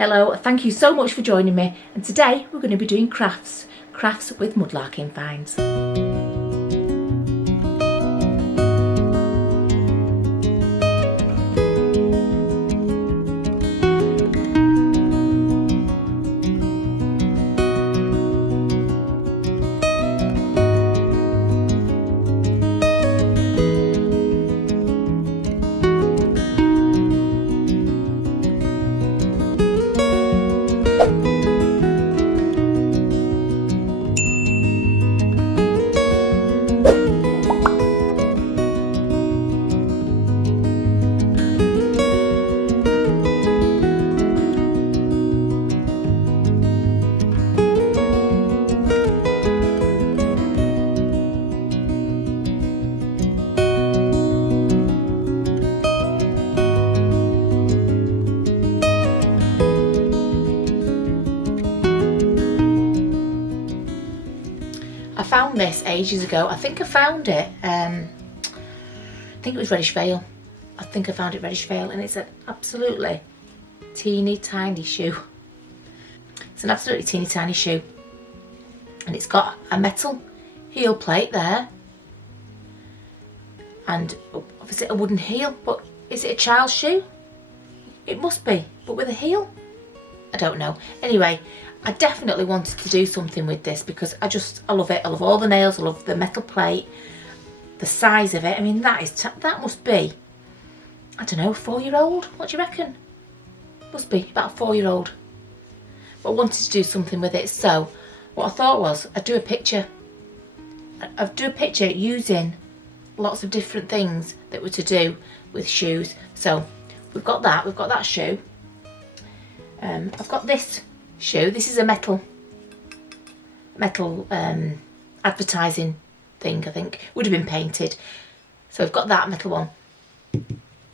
Hello, thank you so much for joining me, and today we're going to be doing crafts with mudlarking finds. I found this ages ago. I think I found it, I think it was Reddish Vale. I think I found it Reddish Vale, and it's an absolutely teeny tiny shoe. It's an absolutely teeny tiny shoe. And it's got a metal heel plate there. And obviously a wooden heel, but is it a child's shoe? It must be, but with a heel? I don't know. Anyway, I definitely wanted to do something with this because I love it. I love all the nails. I love the metal plate, the size of it. I mean, that must be, I don't know, 4-year-old. What do you reckon? Must be about a 4-year-old. But I wanted to do something with it. So what I thought was I'd do a picture. I'd do a picture using lots of different things that were to do with shoes. So we've got that shoe. I've got this shoe. This is a metal advertising thing, I think. Would have been painted. So I've got that metal one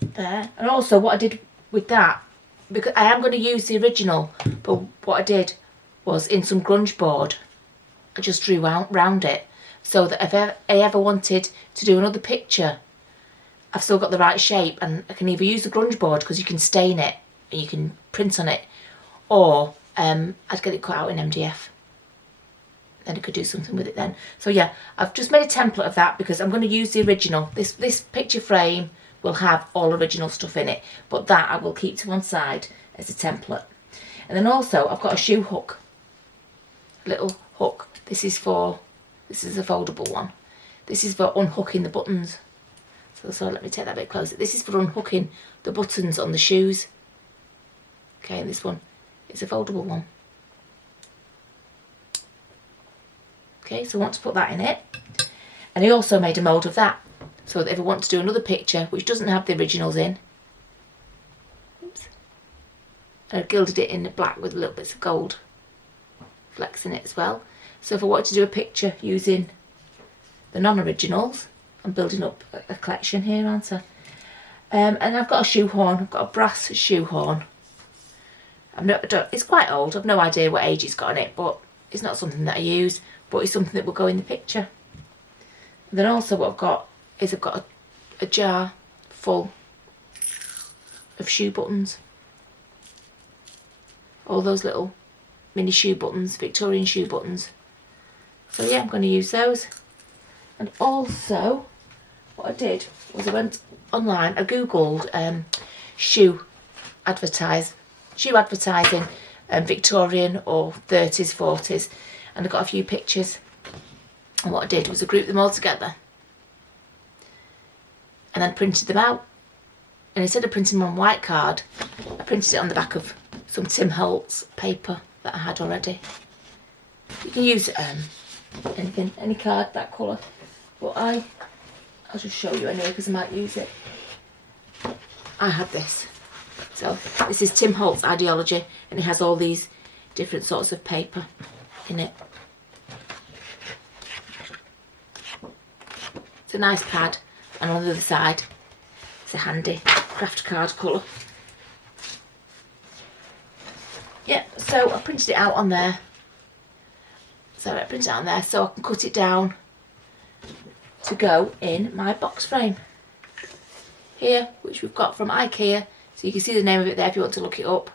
there. And also what I did with that, because I am going to use the original, but what I did was in some grunge board, I just drew round it so that if I ever wanted to do another picture, I've still got the right shape, and I can either use the grunge board because you can stain it and you can print on it, or I'd get it cut out in MDF. Then I could do something with it then. So yeah, I've just made a template of that because I'm going to use the original. This picture frame will have all original stuff in it, but that I will keep to one side as a template. And then also I've got a shoe hook, a little hook. This is a foldable one. This is for unhooking the buttons. So let me take that a bit closer. This is for unhooking the buttons on the shoes. Okay, and this one is a foldable one. Okay, so I want to put that in it. And I also made a mould of that, so that if I want to do another picture which doesn't have the originals in, oops, I gilded it in black with little bits of gold flecks in it as well. So if I wanted to do a picture using the non-originals, I'm building up a collection here, aren't I? And I've got a shoe horn. I've got a brass shoe horn. It's quite old. I've no idea what age it's got on it, but it's not something that I use, but it's something that will go in the picture. And then also what I've got is a jar full of shoe buttons. All those little mini shoe buttons, Victorian shoe buttons. So yeah, I'm going to use those. And also what I did was I went online, I googled shoe advertising, Victorian or 30s, 40s, and I got a few pictures. And what I did was I grouped them all together and then printed them out. And instead of printing them on white card, I printed it on the back of some Tim Holtz paper that I had already. You can use anything, any card, that colour, but I'll just show you anyway because I might use it. I had this. So this is Tim Holtz Ideology, and it has all these different sorts of paper in it. It's a nice pad, and on the other side it's a handy craft card colour. Yeah, so I printed it out on there. So I can cut it down to go in my box frame here, which we've got from IKEA. So you can see the name of it there if you want to look it up.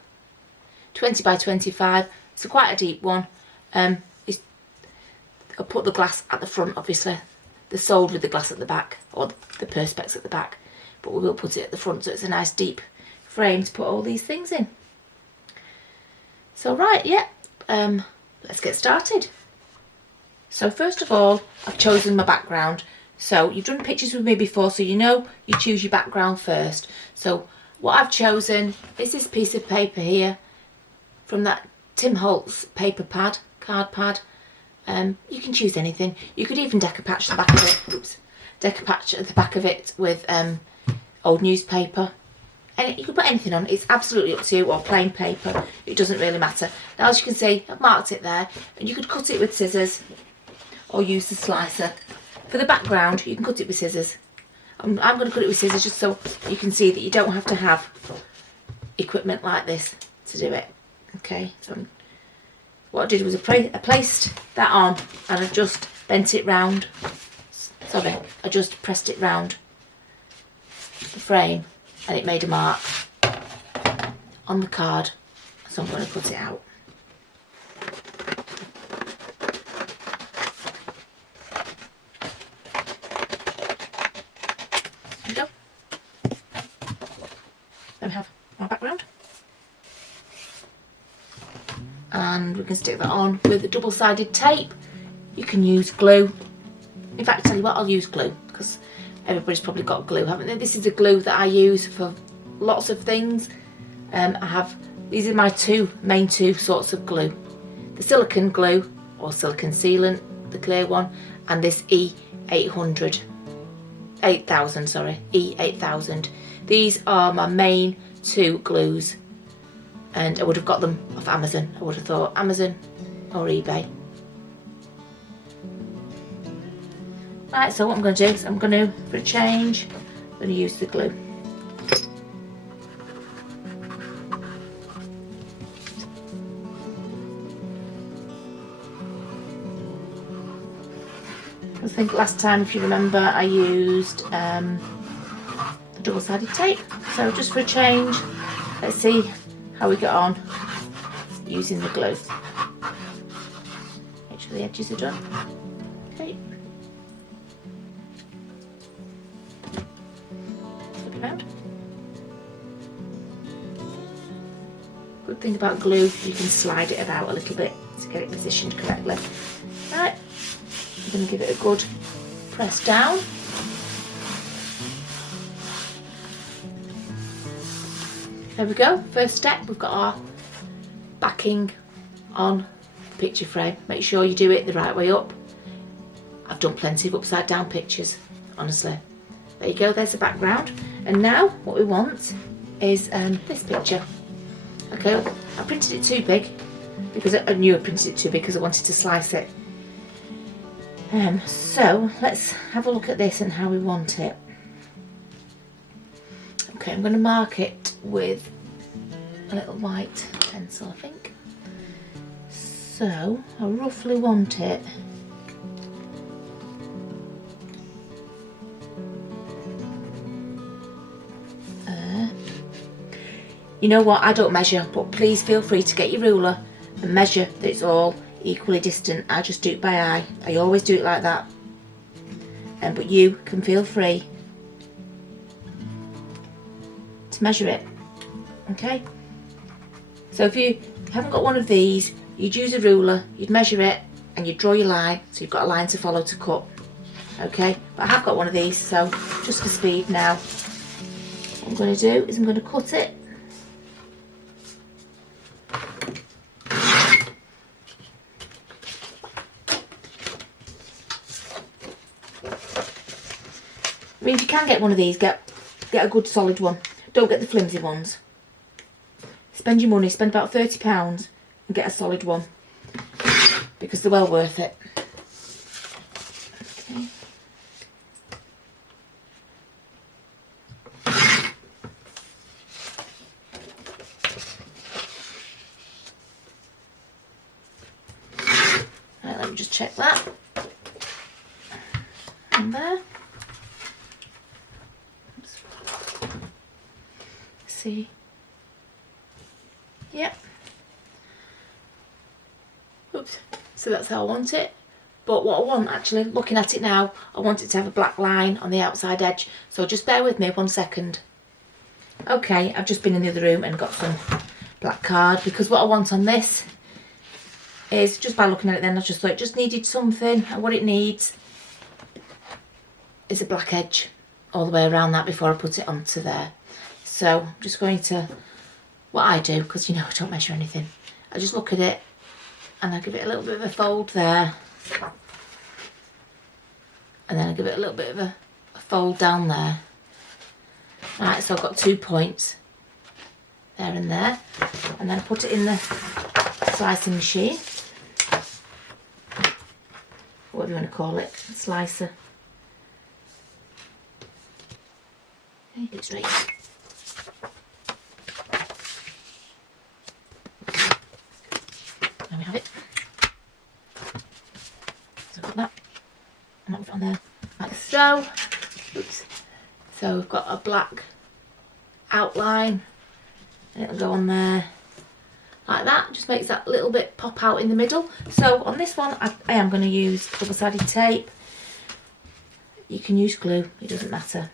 20 by 25. It's quite a deep one. I'll put the glass at the front, obviously. They're sold with the glass at the back, or the perspex at the back, but we will put it at the front so it's a nice deep frame to put all these things in. So right, yeah, let's get started. So first of all, I've chosen my background. So you've done pictures with me before, so you know you choose your background first. So what I've chosen is this piece of paper here from that Tim Holtz paper pad, card pad. You can choose anything. You could even decoupage the back of it. Oops, decoupage the back of it with old newspaper, and you could put anything on. It's absolutely up to you, or plain paper. It doesn't really matter. Now, as you can see, I've marked it there, and you could cut it with scissors or use the slicer. For the background, you can cut it with scissors. I'm going to cut it with scissors just so you can see that you don't have to have equipment like this to do it. Okay, so what I did was I placed that on and I just bent it round. Sorry, I just pressed it round the frame and it made a mark on the card. So I'm going to cut it out. There we go. Then we have our background. And we can stick that on with a double-sided tape. You can use glue. In fact, tell you what, I'll use glue because everybody's probably got glue, haven't they? This is the glue that I use for lots of things. These are my main two sorts of glue. The silicone glue, or silicone sealant, the clear one, and this E8000. These are my main two glues. And I would have got them off Amazon. I would have thought Amazon or eBay. Right, so what I'm going to do is I'm going to, for a change, I'm going to use the glue. I think last time, if you remember, I used the double-sided tape. So just for a change, let's see how we get on using the glue. Make sure the edges are done. Okay. Flip it around. Good thing about glue, you can slide it about a little bit to get it positioned correctly. Right, I'm going to give it a good press down. There we go, first step, we've got our backing on the picture frame. Make sure you do it the right way up. I've done plenty of upside down pictures, honestly. There you go, there's the background. And now what we want is this picture. Okay, I printed it too big because I knew I printed it too big because I wanted to slice it. So let's have a look at this and how we want it. Okay, I'm going to mark it with a little white pencil, I think. So I roughly want it you know what, I don't measure, but please feel free to get your ruler and measure that it's all equally distant. I just do it by eye. I always do it like that. But you can feel free to measure it. Okay, so if you haven't got one of these, you'd use a ruler, you'd measure it and you'd draw your line, so you've got a line to follow to cut. Okay, but I have got one of these, so just for speed now, what I'm going to do is I'm going to cut it. I mean, if you can get one of these, get a good solid one. Don't get the flimsy ones. Spend your money, spend about £30 and get a solid one because they're well worth it. Okay. Right, let me just check that. And there. See, yep, that's how I want it. But what I want, actually, looking at it now, I want it to have a black line on the outside edge. So just bear with me 1 second. Okay, I've just been in the other room and got some black card, because what I want on this is, just by looking at it then, I just thought it just needed something, and what it needs is a black edge all the way around that before I put it onto there. So I'm just going to, what I do, because you know I don't measure anything, I just look at it and I give it a little bit of a fold there, and then I give it a little bit of a fold down there. Right, so I've got 2 points there and there, and then I put it in the slicing machine, whatever you want to call it, slicer. There you go, straight. There we have it. So I've got that, and that on there, like so. Oops. So we've got a black outline, and it'll go on there like that. Just makes that little bit pop out in the middle. So on this one, I am going to use double-sided tape. You can use glue, it doesn't matter.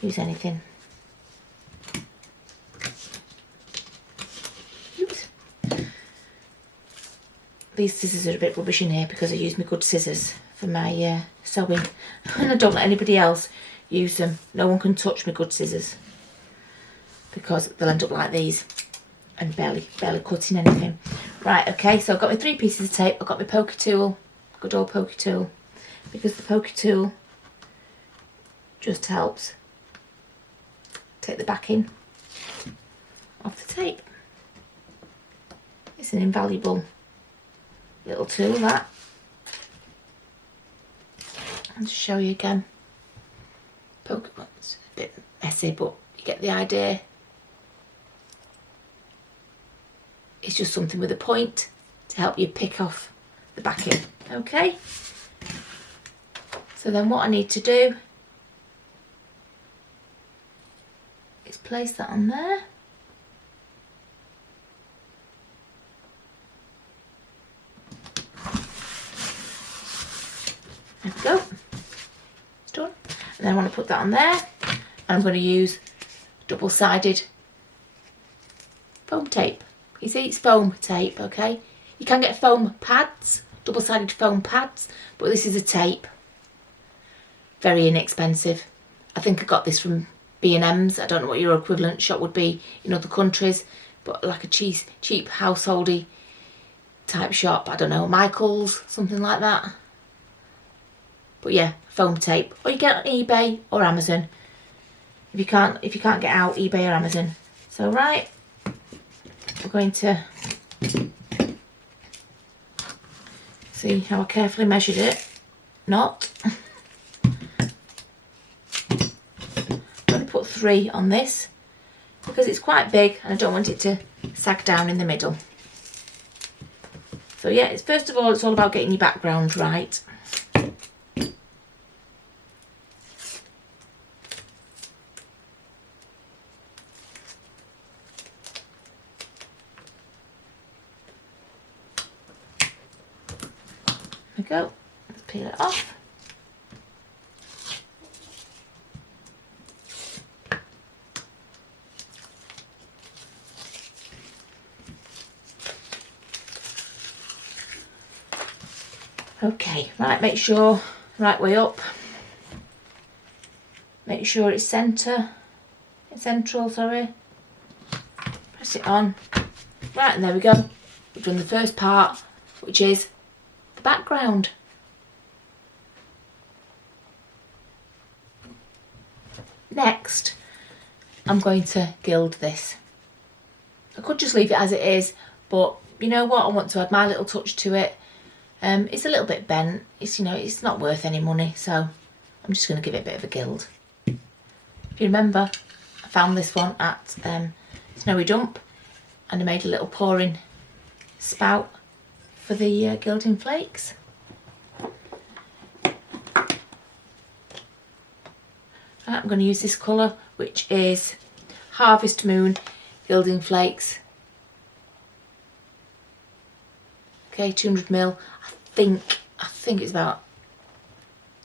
Use anything. Oops. These scissors are a bit rubbish in here because I use my good scissors for my sewing, and I don't let anybody else use them. No one can touch my good scissors because they'll end up like these and barely cutting anything. Right, okay, so I've got my 3 pieces of tape. I've got my poker tool, good old poker tool, because the poker tool just helps take the backing off the tape. It's an invaluable little tool, that. I'll just show you again. Poker, well, it's a bit messy, but you get the idea. It's just something with a point to help you pick off the backing. Okay. So then what I need to do is place that on there. There we go. It's done. And then I want to put that on there, and I'm going to use double-sided foam tape. You see, it's foam tape, okay? You can get foam pads, double-sided foam pads, but this is a tape. Very inexpensive. I think I got this from B&M's. I don't know what your equivalent shop would be in other countries, but like a cheap householdy type shop. I don't know, Michael's, something like that. But yeah, foam tape, or you get on eBay or Amazon. If you can't get out, eBay or Amazon. So right, we're going to see how I carefully measured it. Not. I'm going to put 3 on this because it's quite big and I don't want it to sag down in the middle. So yeah, first of all, it's all about getting your background right. There we go. Let's peel it off. Okay, right, make sure, right way up. Make sure it's central, sorry. Press it on. Right, and there we go. We've done the first part, which is the background. Next, I'm going to gild this. I could just leave it as it is, but you know what? I want to add my little touch to it. It's a little bit bent. It's, you know, it's not worth any money, so I'm just going to give it a bit of a gild. If you remember, I found this one at Snowy Dump, and I made a little pouring spout for the gilding flakes. I'm going to use this colour, which is Harvest Moon Gilding Flakes. Okay, 200ml. I think it's about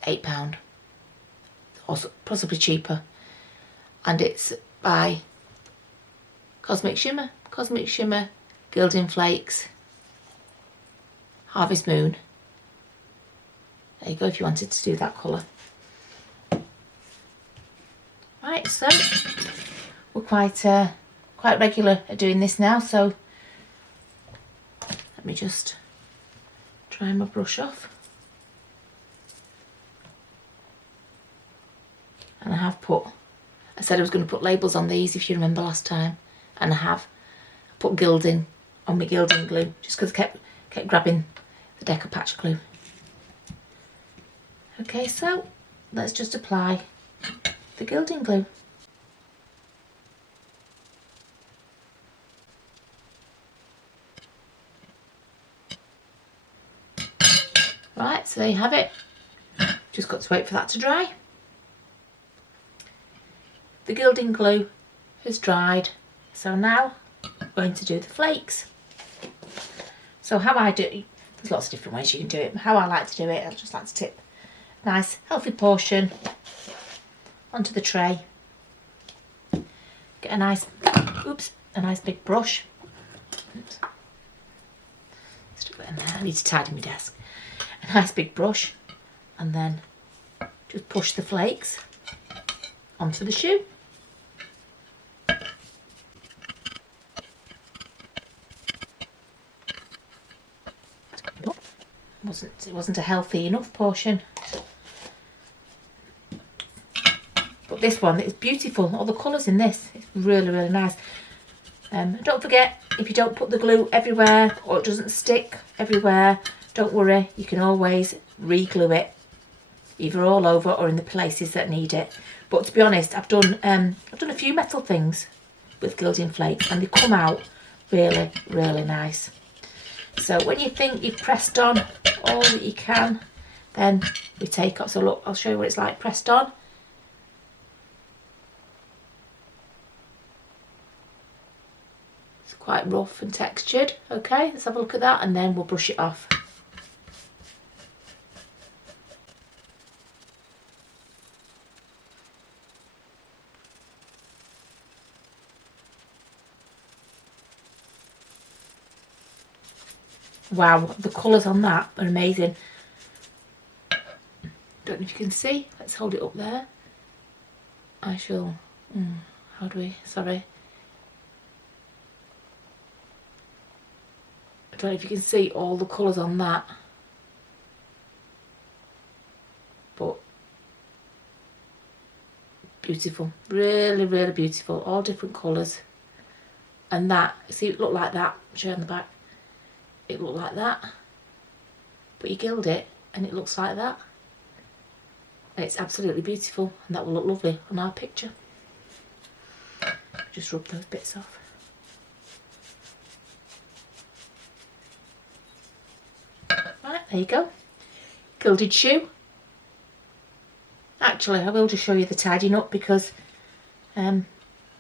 £8, or possibly cheaper. And it's by Cosmic Shimmer, Gilding Flakes, Harvest Moon. There you go, if you wanted to do that colour. Right, so we're quite regular at doing this now, so let me just dry my brush off. And I have put, I said I was going to put labels on these if you remember last time, and I have. I put Gilding on my Gilding glue just because I kept grabbing the Deco Patch glue. Okay, so let's just apply the Gilding glue. Right, so there you have it. Just got to wait for that to dry. The Gilding glue has dried, so now I'm going to do the flakes. So how I do it, there's lots of different ways you can do it. How I like to do it, I just like to tip a nice healthy portion onto the tray. Get a nice, a nice big brush. Oops. Stick that in there. I need to tidy my desk. A nice big brush, and then just push the flakes onto the shoe. It wasn't a healthy enough portion, but this one is beautiful. All the colours in this, it's really, really nice. Don't forget, if you don't put the glue everywhere or it doesn't stick everywhere, don't worry, you can always re-glue it, either all over or in the places that need it. But to be honest, I've done a few metal things with Gilding Flakes, and they come out really, really nice. So when you think you've pressed on all that you can, then we take off. So look, I'll show you what it's like pressed on. It's quite rough and textured. Okay, let's have a look at that, and then we'll brush it off. Wow, the colours on that are amazing. Don't know if you can see. Let's hold it up there. I shall, how do we, sorry. I don't know if you can see all the colours on that. But beautiful, really, really beautiful. All different colours. And that, see, it looked like that. Show you on the back. It looked like that, but you gild it and it looks like that, and it's absolutely beautiful, and that will look lovely on our picture. Just rub those bits off. Right, there you go. Gilded shoe. Actually, I will just show you the tidying up, because I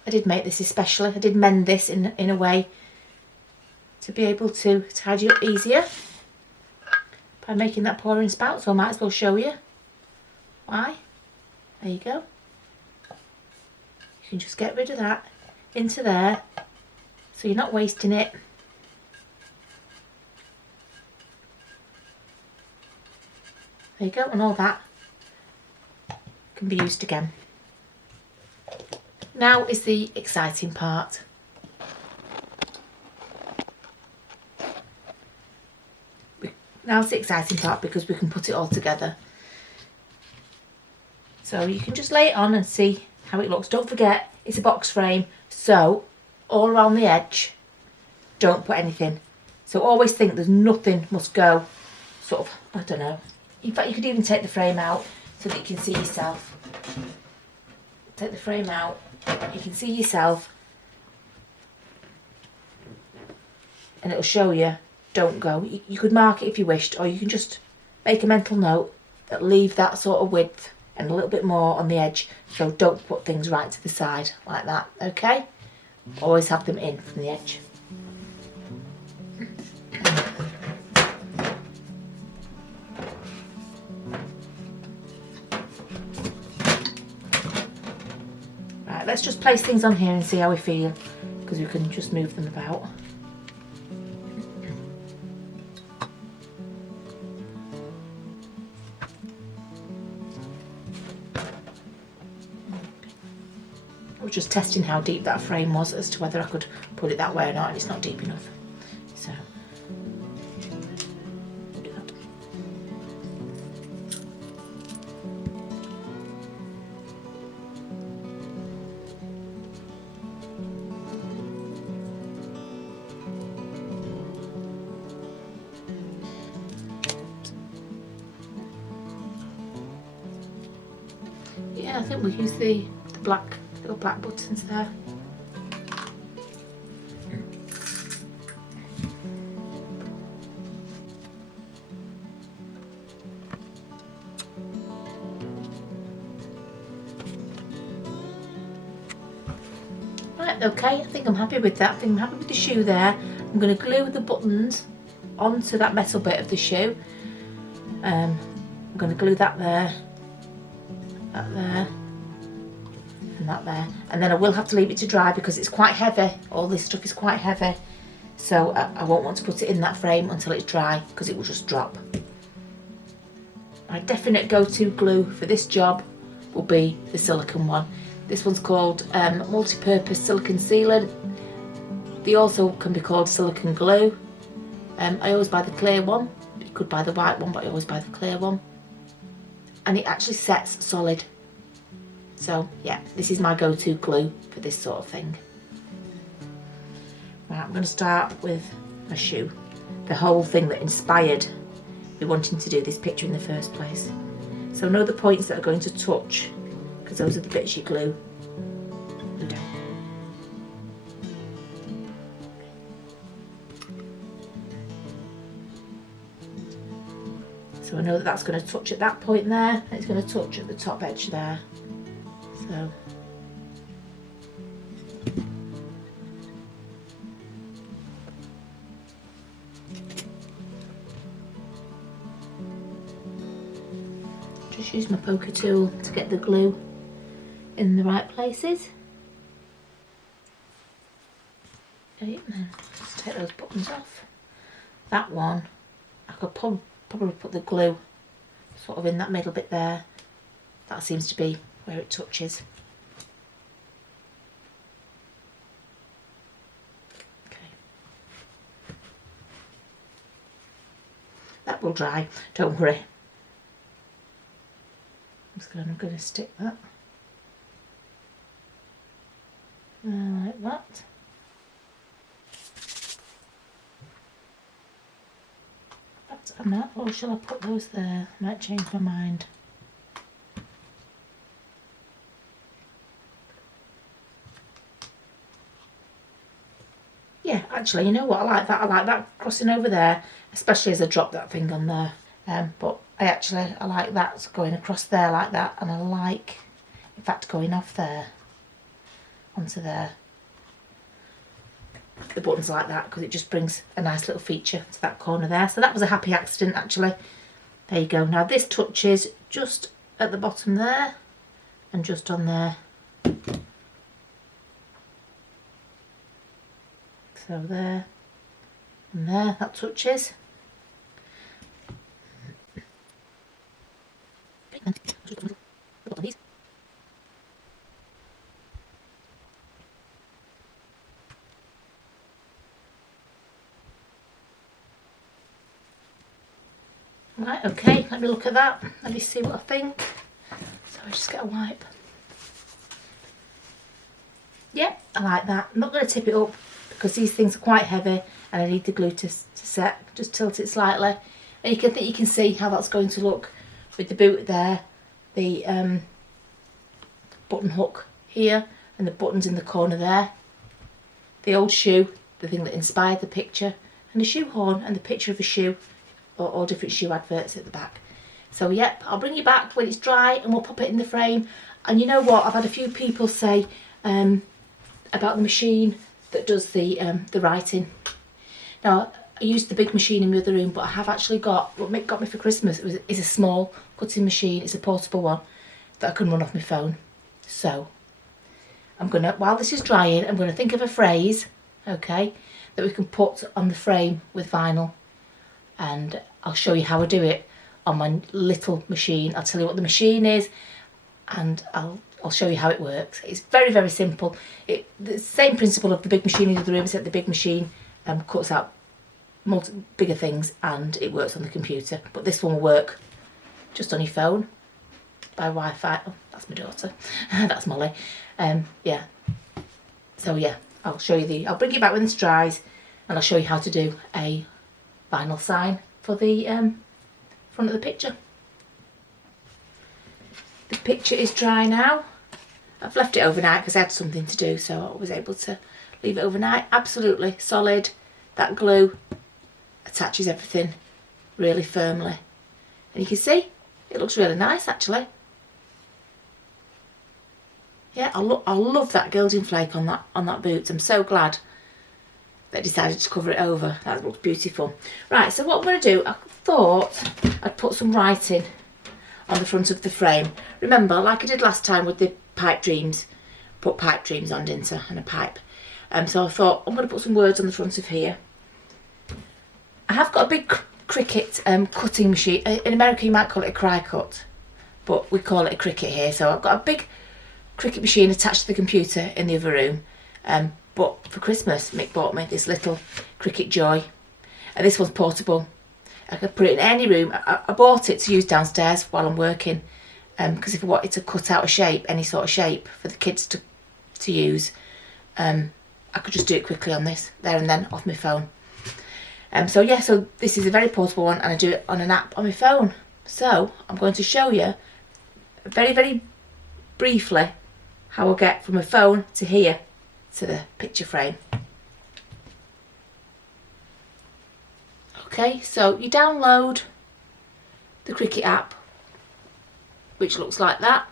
did make this especially. I did mend this in a way to be able to tidy up easier by making that pouring spout, so I might as well show you why. There you go. You can just get rid of that into there, so you're not wasting it. There you go, and all that can be used again. Now is the exciting part. Now's the exciting part, because we can put it all together. So you can just lay it on and see how it looks. Don't forget, it's a box frame, so all around the edge, don't put anything. So always think there's nothing must go, sort of, I don't know. In fact, you could even take the frame out so that you can see yourself. Take the frame out, you can see yourself, and it'll show you. Don't go. You could mark it if you wished, or you can just make a mental note that leave that sort of width and a little bit more on the edge, so don't put things right to the side like that, okay? Always have them in from the edge. Right, let's just place things on here and see how we feel, because we can just move them about. I was just testing how deep that frame was as to whether I could put it that way or not, and it's not deep enough. So do that. Yeah, I think we'll use the black little black buttons there. Right, okay, I think I'm happy with that. I think I'm happy with the shoe there. I'm going to glue the buttons onto that metal bit of the shoe. I'm going to glue that there, that there, and that there, and then I will have to leave it to dry because it's quite heavy. All this stuff is quite heavy, so I won't want to put it in that frame until it's dry because it will just drop. My definite go-to glue for this job will be the silicone one. This one's called multi-purpose silicone sealant. They also can be called silicone glue. I always buy the clear one. You could buy the white one, but I always buy the clear one, and it actually sets solid. So yeah, this is my go-to glue for this sort of thing. Right, I'm going to start with a shoe. The whole thing that inspired me wanting to do this picture in the first place. So know the points that are going to touch, because those are the bits you glue down. So I know that that's going to touch at that point there, and it's going to touch at the top edge there. Just use my poker tool to get the glue in the right places. Okay, then just take those buttons off. That one, I could probably put the glue sort of in that middle bit there. That seems to be where it touches. Okay. That will dry, don't worry. I'm going to stick that like that. That's enough, or shall I put those there? I might change my mind. Yeah, actually, you know what? I like that crossing over there, especially as I drop that thing on there. But I like that going across there like that, and I like, in fact, going off there onto there. The buttons like that, because it just brings a nice little feature to that corner there. So that was a happy accident, actually. There you go. Now this touches just at the bottom there and just on there. So there and there, that touches. Right, okay, let me look at that. Let me see what I think. So I just get a wipe. Yeah, I like that. I'm not going to tip it up because these things are quite heavy and I need the glue to set. Just tilt it slightly. And you can see how that's going to look with the boot there, the button hook here, and the buttons in the corner there. The old shoe, the thing that inspired the picture, and the shoe horn and the picture of a shoe, or all different shoe adverts at the back. So yep, I'll bring you back when it's dry and we'll pop it in the frame. And you know what, I've had a few people say about the machine that does the writing. Now, I used the big machine in the other room, but I have actually got, what Mick got me for Christmas is a small cutting machine. It's a portable one that I can run off my phone. So while this is drying, I'm gonna think of a phrase, okay, that we can put on the frame with vinyl, and I'll show you how I do it on my little machine. I'll tell you what the machine is, and I'll show you how it works. It's very, very simple. The same principle of the big machine in the other room, except the big machine cuts out bigger things and it works on the computer. But this one will work just on your phone by Wi-Fi. Oh, that's my daughter. That's Molly. Yeah. So yeah, I'll show you I'll bring it back when this dries, and I'll show you how to do a vinyl sign for the front of the picture. The picture is dry now. I've left it overnight because I had something to do, so I was able to leave it overnight. Absolutely solid. That glue attaches everything really firmly, and you can see it looks really nice actually. Yeah, I love that gilding flake on that boot. I'm so glad that I decided to cover it over. That looks beautiful. Right, so what I'm going to do, I thought I'd put some writing on the front of the frame. Remember, like I did last time with the pipe dreams, put pipe dreams on, didn't I, and a pipe. So I thought I'm going to put some words on the front of here. I have got a big Cricut cutting machine. In America you might call it a cry cut, but we call it a Cricut here. So I've got a big Cricut machine attached to the computer in the other room. But for Christmas, Mick bought me this little Cricut Joy. And this one's portable. I could put it in any room. I bought it to use downstairs while I'm working, because if I wanted to cut out a shape, any sort of shape for the kids to use, I could just do it quickly on this, there and then, off my phone. So yeah, so this is a very portable one, and I do it on an app on my phone. So I'm going to show you very, very briefly how I get from my phone to here to the picture frame. Okay, so you download the Cricut app, which looks like that.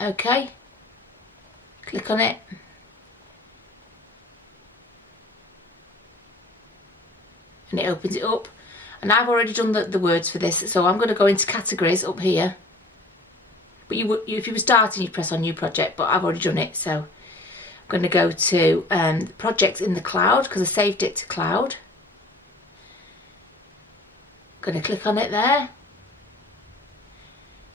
Okay, click on it. And it opens it up. And I've already done the words for this, so I'm going to go into categories up here. But if you were starting, you press on new project, but I've already done it, so I'm going to go to projects in the cloud, because I saved it to cloud. I'm going to click on it there.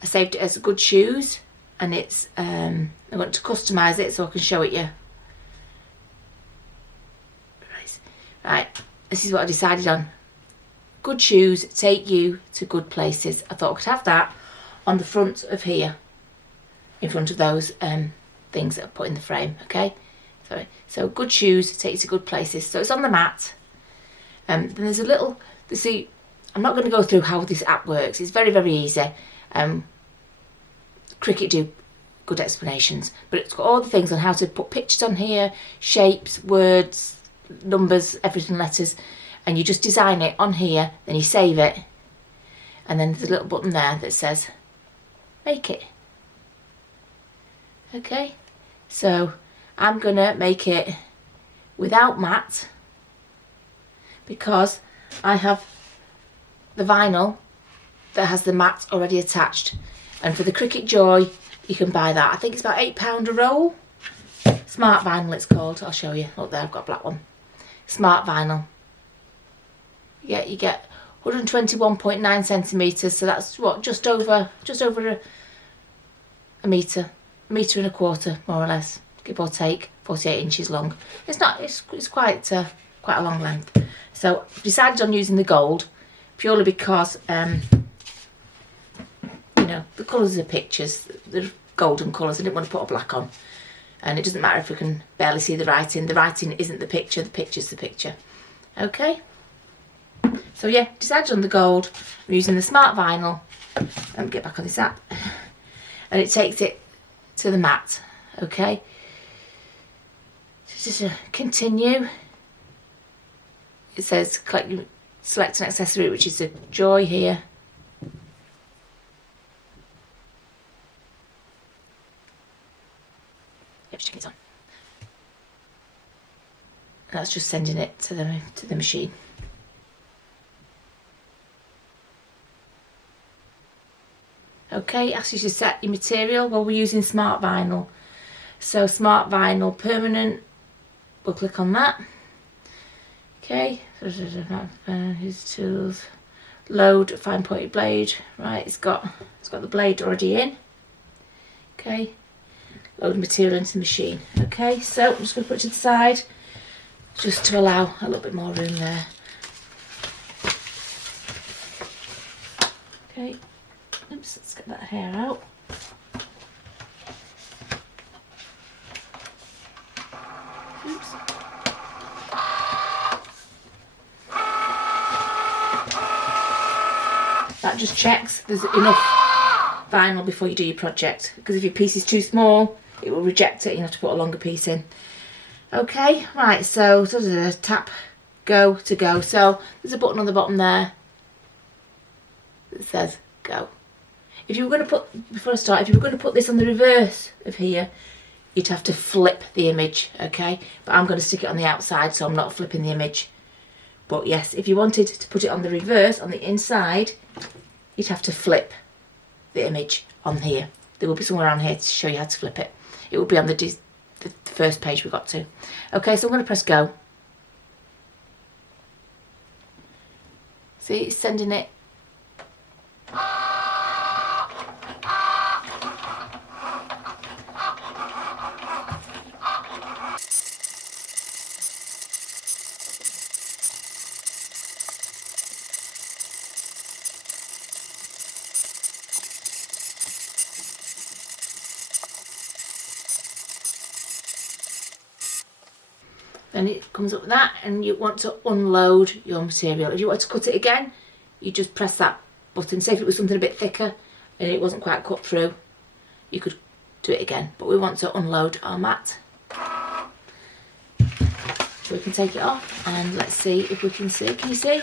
I saved it as good shoes, and it's I want to customize it so I can show it you. Right, this is what I decided on. Good shoes take you to good places. I thought I could have that on the front of here, in front of those things that I put in the frame. Okay, so good shoes take you to good places. So it's on the mat. Then there's a little. See, I'm not going to go through how this app works. It's very, very easy. Cricut do good explanations, but it's got all the things on how to put pictures on here, shapes, words, numbers, everything, letters, and you just design it on here, then you save it, and then there's a little button there that says make it. Okay, so I'm gonna make it without mat, because I have the vinyl that has the mat already attached. And for the Cricut Joy, you can buy that. I think it's about £8 a roll. Smart vinyl it's called. I'll show you. Look there, I've got a black one. Smart vinyl. Yeah, you get 121.9 centimetres, so that's what, just over a metre and a quarter, more or less, give or take, 48 inches long. It's quite a long length. So I've decided on using the gold purely because you know, the colours of the pictures, they're golden colours. I didn't want to put a black on, and it doesn't matter if we can barely see the writing. The writing isn't the picture's the picture. Okay, so yeah, decided on the gold. I'm using the smart vinyl. Let me get back on this app, and it takes it to the mat. Okay, just continue. It says select an accessory, which is a Joy here. Just check it's on. And that's just sending it to the machine. Okay, asks you to set your material. Well, we're using smart vinyl, So Smart Vinyl Permanent, we'll click on that. Okay, his tools, load fine pointed blade. Right, it's got the blade already in. Okay, load material into the machine. Okay, so I'm just going to put it to the side just to allow a little bit more room there. Okay, oops, let's get that hair out. Oops. That just checks there's enough vinyl before you do your project, because if your piece is too small it will reject it and you have to put a longer piece in. Okay, right, so tap go to go. So there's a button on the bottom there that says go. If you were going to put, before I start, if you were going to put this on the reverse of here, you'd have to flip the image, okay? But I'm going to stick it on the outside, so I'm not flipping the image. But yes, if you wanted to put it on the reverse, on the inside, you'd have to flip the image on here. There will be somewhere around here to show you how to flip it. It will be on the first page we got to. Okay, so I'm going to press go. See, it's sending it. Then it comes up with that, and you want to unload your material. If you want to cut it again, you just press that button. Say if it was something a bit thicker and it wasn't quite cut through, you could do it again. But we want to unload our mat. So we can take it off and let's see if we can see. Can you see?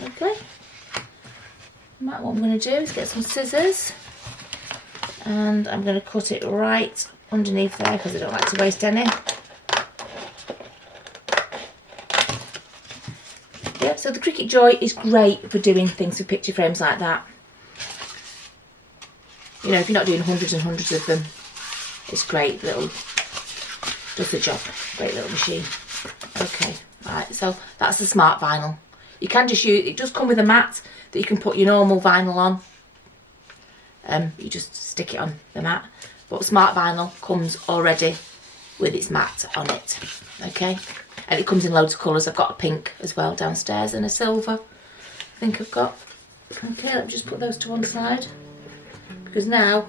Okay. What I'm going to do is get some scissors and I'm going to cut it right underneath there because I don't like to waste any. Yep, so the Cricut Joy is great for doing things with picture frames like that. You know, if you're not doing hundreds and hundreds of them, it's great little, does the job, great little machine. Okay, right, so that's the Smart Vinyl. You can just use, it does come with a mat that you can put your normal vinyl on. You just stick it on the mat. But Smart Vinyl comes already with its mat on it. Okay, and it comes in loads of colours. I've got a pink as well downstairs and a silver, I think I've got. Okay, let me just put those to one side because now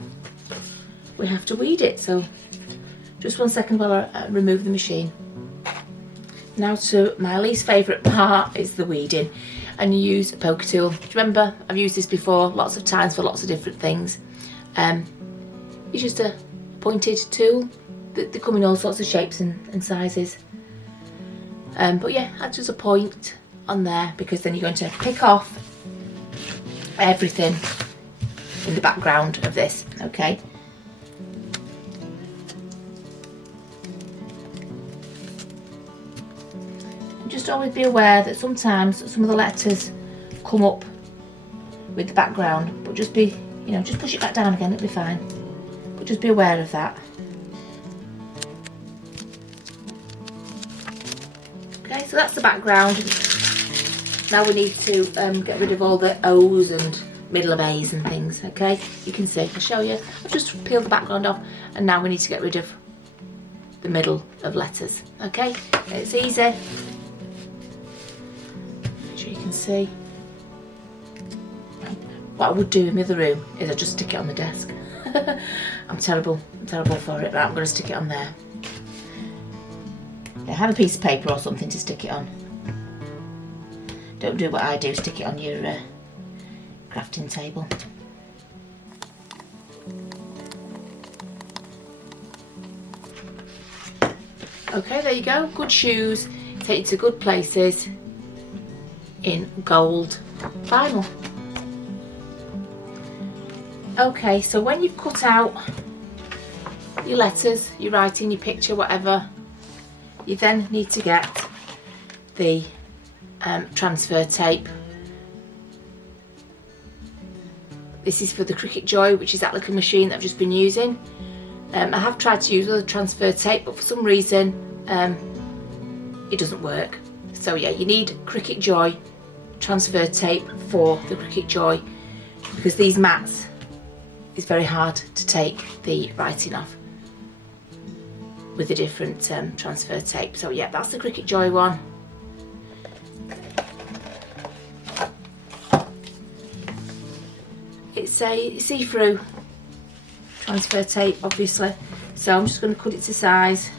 we have to weed it. So just 1 second while I remove the machine. Now to my least favourite part is the weeding, and you use a poker tool. Do you remember, I've used this before lots of times for lots of different things. It's just a pointed tool. They come in all sorts of shapes and sizes. But yeah, add just a point on there because then you're going to pick off everything in the background of this, okay? Just always be aware that sometimes some of the letters come up with the background, but just be, you know, just push it back down again, it'll be fine. But just be aware of that. Okay, so that's the background. Now we need to get rid of all the O's and middle of A's and things, okay? You can see, I'll show you. I've just peeled the background off and now we need to get rid of the middle of letters, okay? It's easy. You can see. What I would do in the other room is I just stick it on the desk. I'm terrible for it, but I'm going to stick it on there. Yeah, have a piece of paper or something to stick it on. Don't do what I do, stick it on your crafting table. Okay, there you go, good shoes, take you to good places in gold vinyl. Okay, so when you've cut out your letters, your writing, your picture, whatever, you then need to get the transfer tape This is for the Cricut Joy, which is that little machine that I've just been using. I have tried to use other transfer tape, but for some reason it doesn't work. So yeah, you need Cricut Joy transfer tape for the Cricut Joy, because these mats is very hard to take the writing off with the different transfer tape. So yeah, that's the Cricut Joy one. It's a see-through transfer tape, obviously, so I'm just going to cut it to size.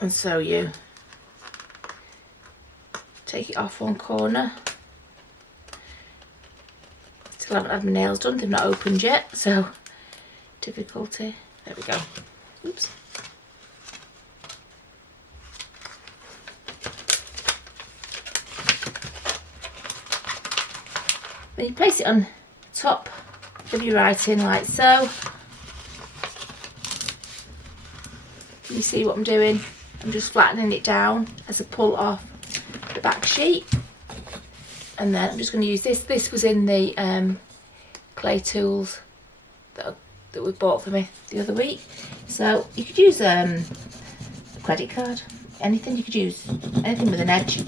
And so you take it off one corner. Still haven't had my nails done, they've not opened yet, so difficulty. There we go. Oops. Then you place it on top of your writing like so. You see what I'm doing? I'm just flattening it down as I pull off the back sheet. And then I'm just going to use this. This was in the clay tools that was bought for me the other week. So you could use a credit card, anything. You could use anything with an edge,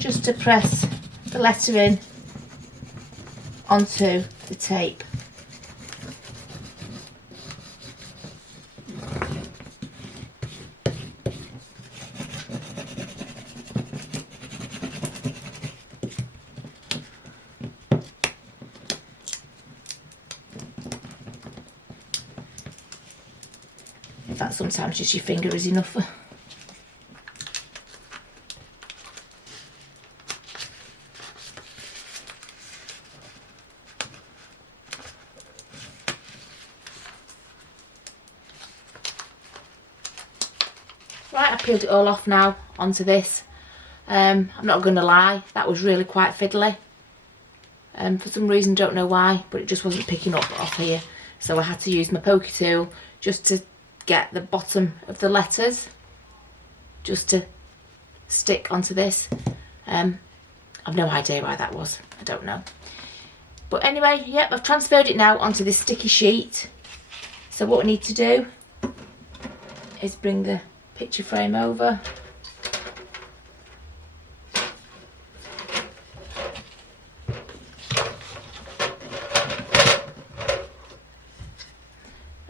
just to press the lettering onto the tape. In fact, sometimes just your finger is enough. Right, I peeled it all off now onto this. I'm not going to lie, that was really quite fiddly. For some reason, don't know why, but it just wasn't picking up off here. So I had to use my pokey tool just to get the bottom of the letters just to stick onto this. I've no idea why that was, I don't know. But anyway, yep, I've transferred it now onto this sticky sheet. So what we need to do is bring the picture frame over.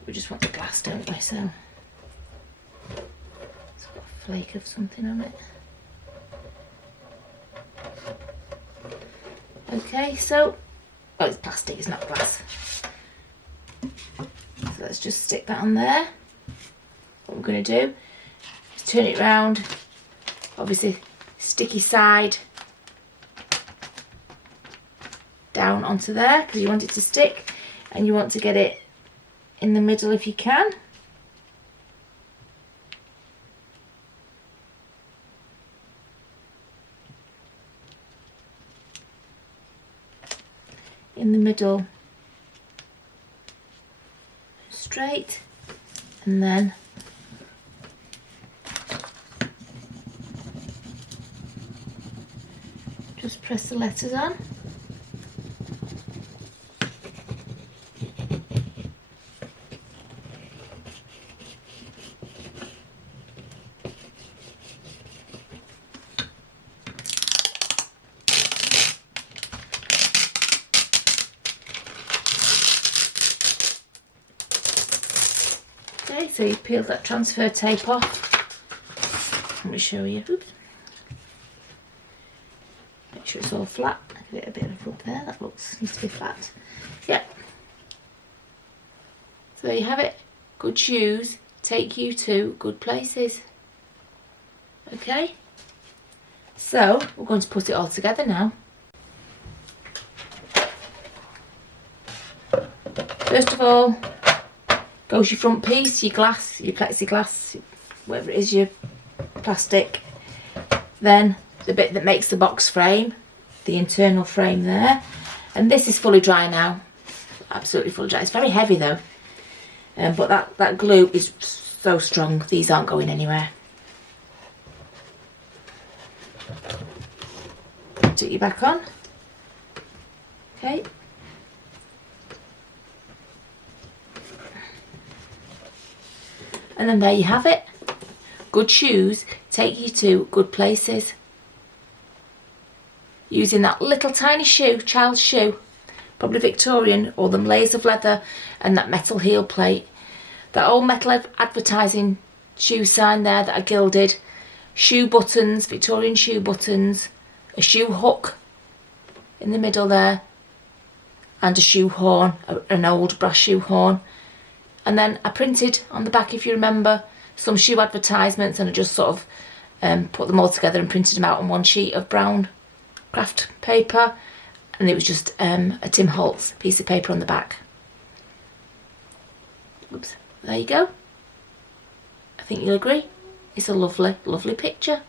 We just want the glass, don't we? So it's got a flake of something on it. Okay, so oh, it's plastic, it's not glass. So let's just stick that on there. What we're going to do is turn it round, obviously sticky side down onto there, because you want it to stick and you want to get it in the middle if you can. In the middle, straight, and then just press the letters on. Okay, so you peel that transfer tape off. Let me show you. Oops. Make sure it's all flat. Give it a bit of a rub there. That needs to be flat. Yep. So there you have it. Good shoes take you to good places. Okay. So we're going to put it all together now. First of all, goes your front piece, your glass, your plexiglass, whatever it is, your plastic. Then the bit that makes the box frame, the internal frame there. And this is fully dry now, absolutely fully dry. It's very heavy though. But that glue is so strong, these aren't going anywhere. Put you back on. Okay. And then there you have it. Good shoes take you to good places. Using that little tiny shoe, child's shoe, probably Victorian, all them layers of leather and that metal heel plate. That old metal advertising shoe sign there that I gilded. Shoe buttons, Victorian shoe buttons. A shoe hook in the middle there. And a shoe horn, an old brass shoe horn. And then I printed on the back, if you remember, some shoe advertisements, and I just sort of put them all together and printed them out on one sheet of brown craft paper, and it was just a Tim Holtz piece of paper on the back. Oops, there you go. I think you'll agree. It's a lovely, lovely picture.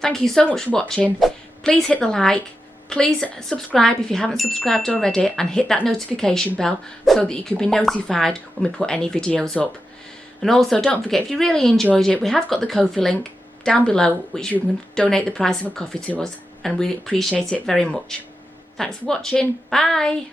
Thank you so much for watching. Please hit the like, please subscribe if you haven't subscribed already, and hit that notification bell so that you can be notified when we put any videos up. And also don't forget, if you really enjoyed it, we have got the Ko-fi link down below which you can donate the price of a coffee to us, and we appreciate it very much. Thanks for watching. Bye.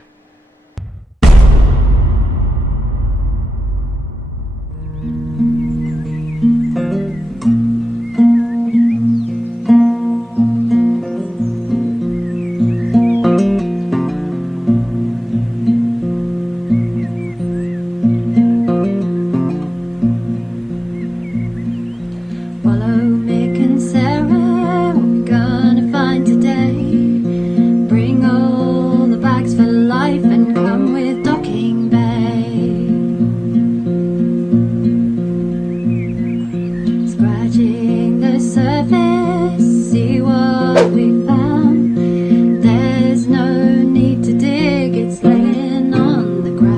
on the ground.